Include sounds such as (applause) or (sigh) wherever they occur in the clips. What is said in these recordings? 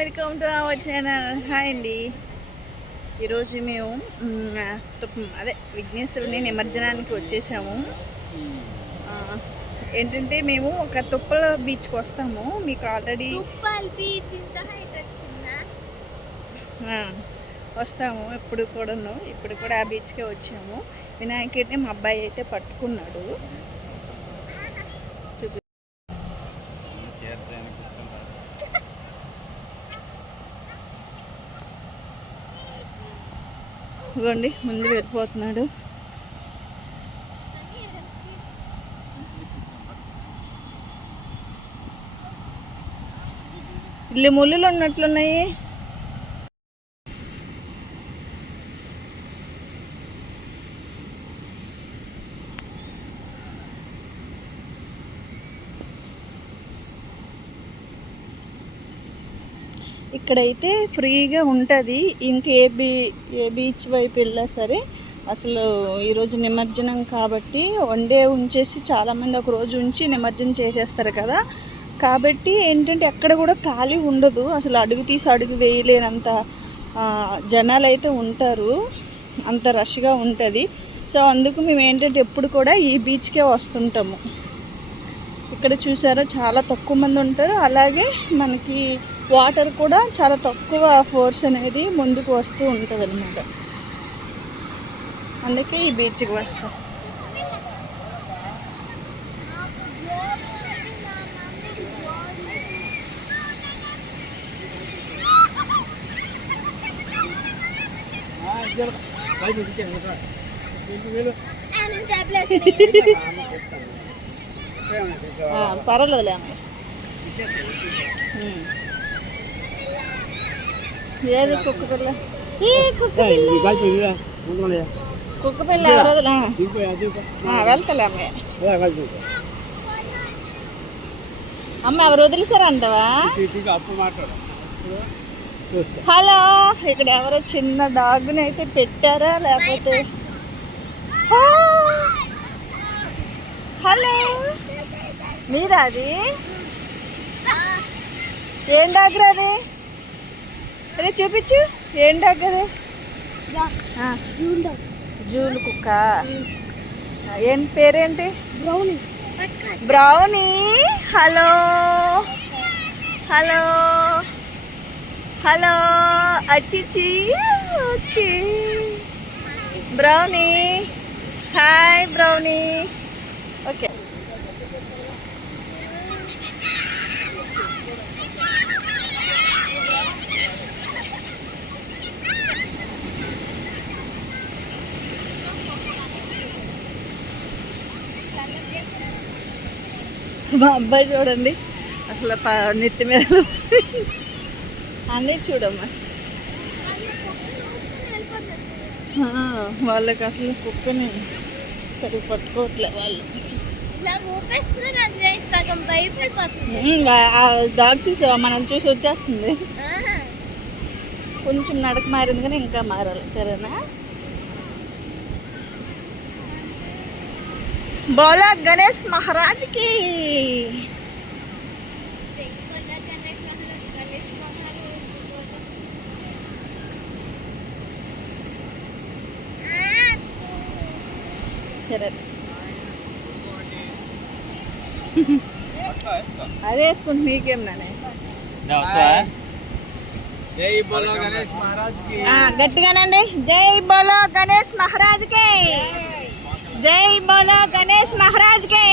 Welcome to our channel hi అండి. ఈరోజు మేము అదే విఘ్నేశ్వరుని నిమజ్జనానికి వచ్చేసాము. ఏంటంటే మేము ఒక తుప్పల బీచ్కి వస్తాము. మీకు ఆల్రెడీ వస్తాము ఎప్పుడు కూడాను. ఇప్పుడు కూడా ఆ బీచ్కే వచ్చాము. వినాయకుడిని మా అబ్బాయి అయితే పట్టుకున్నాడు. ఇవ్వండి ముందు వెళ్ళిపోతున్నాడు. ఇల్లు ముళ్ళులు ఉన్నట్లున్నాయి. ఇక్కడైతే ఫ్రీగా ఉంటుంది. ఇంకే బీ ఏ బీచ్ వైపు వెళ్ళా సరే అసలు ఈరోజు నిమజ్జనం కాబట్టి వన్ డే ఉంచేసి చాలామంది ఒక రోజు ఉంచి నిమజ్జనం చేసేస్తారు కదా. కాబట్టి ఏంటంటే ఎక్కడ కూడా ఖాళీ ఉండదు. అసలు అడుగు తీసి అడుగు వేయలేనంత జనాలు అయితే ఉంటారు. అంత రష్గా ఉంటుంది. సో అందుకు మేము ఏంటంటే ఎప్పుడు కూడా ఈ బీచ్కే వస్తుంటాము. ఇక్కడ చూసారా చాలా తక్కువ మంది ఉంటారు. అలాగే మనకి వాటర్ కూడా చాలా తక్కువ ఫోర్స్ అనేది ముందుకు వస్తూ ఉంటుంది అనమాట అందుకే ఈ బీచ్కి వస్తాం. పర్వాలేదులే అమ్మ. ఉమ్. ఏది కుక్క పిల్ల? ఈ కుక్క పిల్ల? కుక్క పిల్ల ఎవరు వెళ్తలే అమ్మ. అమ్మ ఎవరు వదిలేసారంటవా హలో ఇక్కడ ఎవరో చిన్న డాగ్ని అయితే పెట్టారా లేకపోతే! హలో! మీదా అది? ఏం డాగ్ రా అది చూపించు. ఏం డాగ్ అది జూలు కుక్క. ఏం పేరేంటి? Brownie. Brownie? Hello. Hello. Hello. అచ్చిచి okay. Brownie. Hi Brownie okay మా అబ్బాయి చూడండి. అసలు నెత్తి మీద అన్నీ చూడమ్మా. వాళ్ళకి అసలు కుక్కని సరిగ్గా పట్టుకోవట్లే వాళ్ళు. డాగ్ చూసావా? మనం చూసి వచ్చేస్తుంది. కొంచెం నడక మారింది కానీ ఇంకా మారాలి. సరేనా? బోలా గణేష్ మహారాజ్కి బోలా గణేష్ మహారాజ్, గణేష్ మహారాజ్, బోలా. సరే అదే వేసుకుంటు నీకేం నానే జై బోలో గణేష్ మహారాజ్ కి ఆ, గట్టిగానండి జై బోలో గణేష్ మహారాజ్ కి जय बोलो गणेश महाराज के।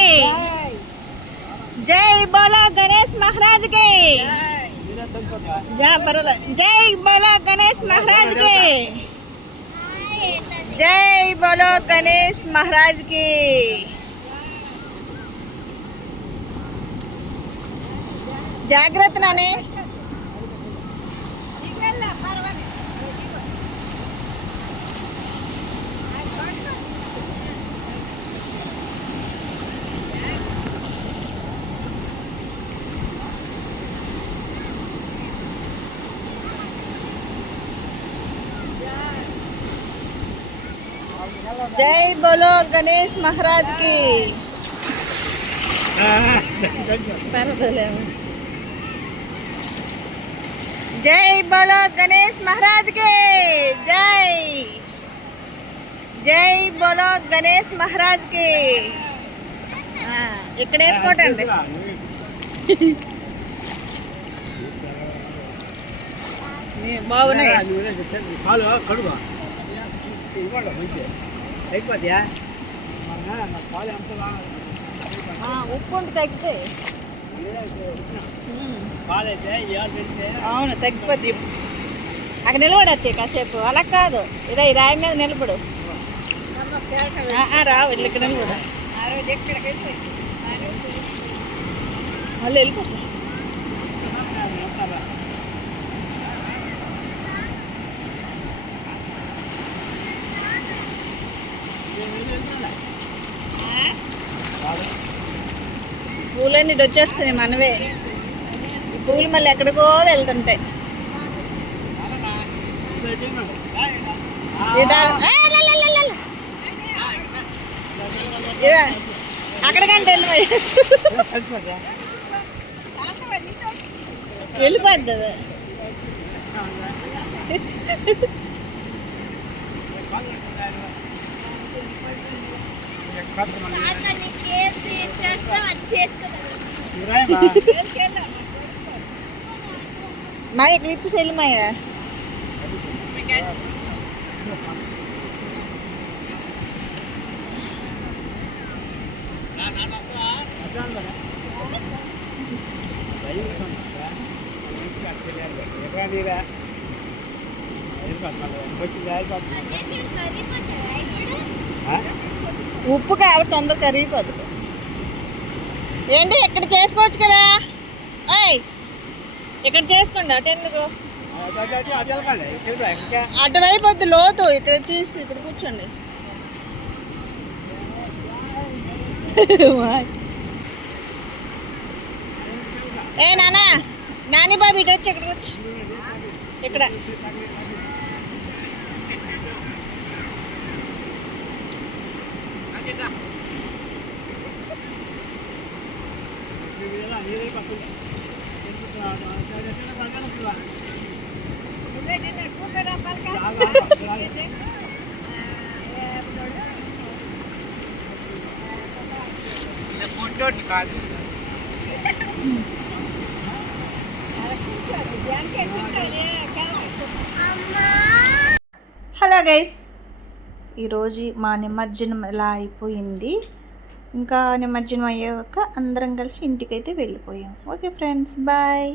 जय बोलो गणेश महाराज के। जय बोलो गणेश महाराज के। जय बोलो गणेश महाराज के। जागृत ना జాగ్రత్త నానే జై బోలో గణేష్ మహారాజ్ కి పర్వాలేము జై బోలో గణేష్ మహారాజ్ కి జై జై బోలో గణేష్ మహారాజ్ కి ఆ, ఇక్కడ ఎత్తుకోటండి బాగున్నాయి కాలు కడుగు ఇవ్వండి మంచి అయిపోద్యా నా కాలు ఎంత ఆ, ఉప్పు ఉంటే తగ్గితే ఉమ్. కాలేజే ఇవాళ పెడితే అవును తగ్గిపోద్ది అక్కడ నిలబడత్తి కాసేపు అలా కాదు ఇదే ఈ రాయి మీద నిలబడు ఆ, ఆ, రావు ఇల్లు ఇక్కడ నిలబడు మళ్ళీ వెళ్ళిపో పూలన్నీ వచ్చేస్తున్నాయి మనవే. పూలు మళ్ళీ ఎక్కడికో వెళ్తుంటాయి అక్కడికంటే వెళ్ళిపోయి వెళ్ళిపోద్ది అది. తాత నీకేం మాయ ఇక్కడ ఇప్పు చెల్లి మాయ ఉప్పు కాబట్టి తొందర కరిగిపోతుంది ఏంటి? ఇక్కడ చేసుకోవచ్చు కదా? ఏయ్! ఇక్కడ చేసుకోండి అటు ఎందుకు? అటువైపు వద్దు లోతు. ఇక్కడ చూసి ఇక్కడ కూర్చోండి. (laughs) ఏ నానా! నాని బాబు ఇటు వచ్చి ఇక్కడ కూర్చో. ఇక్కడ. హలో గైస్ ఈరోజు మా నిమజ్జనం ఎలా అయిపోయింది? ఇంకా నిమజ్జనం అయ్యాక అందరం కలిసి ఇంటికైతే వెళ్ళిపోయాం. Okay friends bye.